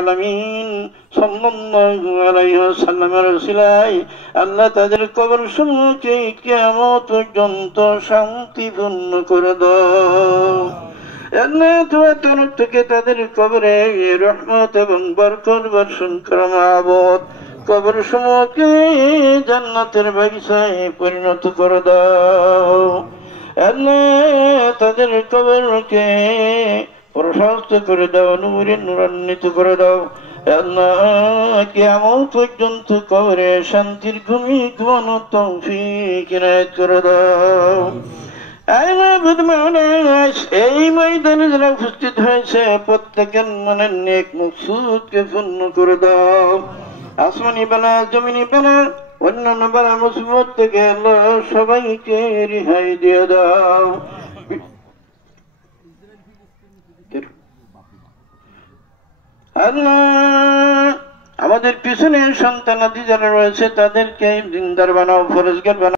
আলামিন সাল্লাল্লাহু আলাইহি ওয়াসাল্লামের ওসিলায় আল্লাহ তাদের কবর সমূহকে কিয়ামত পর্যন্ত শান্তিপূর্ণ করে দাও। আল্লাহ তোমার তরফ থেকে তাদের কবরে রহমত এবং বরকত বর্ষণ করো মাবুদ। কবর সমূহকে জান্নাতের বাগিচায় পরিণত করে দাও। আল্লাহ তাদের কবরকে প্রশস্ত করে দাও, নূরে নূরান্বিত করে দাও। আল্লাহ কিয়ামত পর্যন্ত কবরে শান্তির ঘুমানোর তৌফিক ইনায়েত করে দাও। এই ময়দানে যারা উপস্থিত হয়েছে প্রত্যেকের মনের নেক মকসুদকে পূর্ণ করে দাও। আসমানি বেলা, জমিনি বেলা, অন্যান্য বেলা মুসিবত থেকে আল্লাহ সবাইকে রেহাই দিয়ে দাও। আল্লাহ আমাদের পিছনে সন্তানাদি যারা রয়েছে তাদেরকে দিনদার বানাও, ফরজগার বানাও।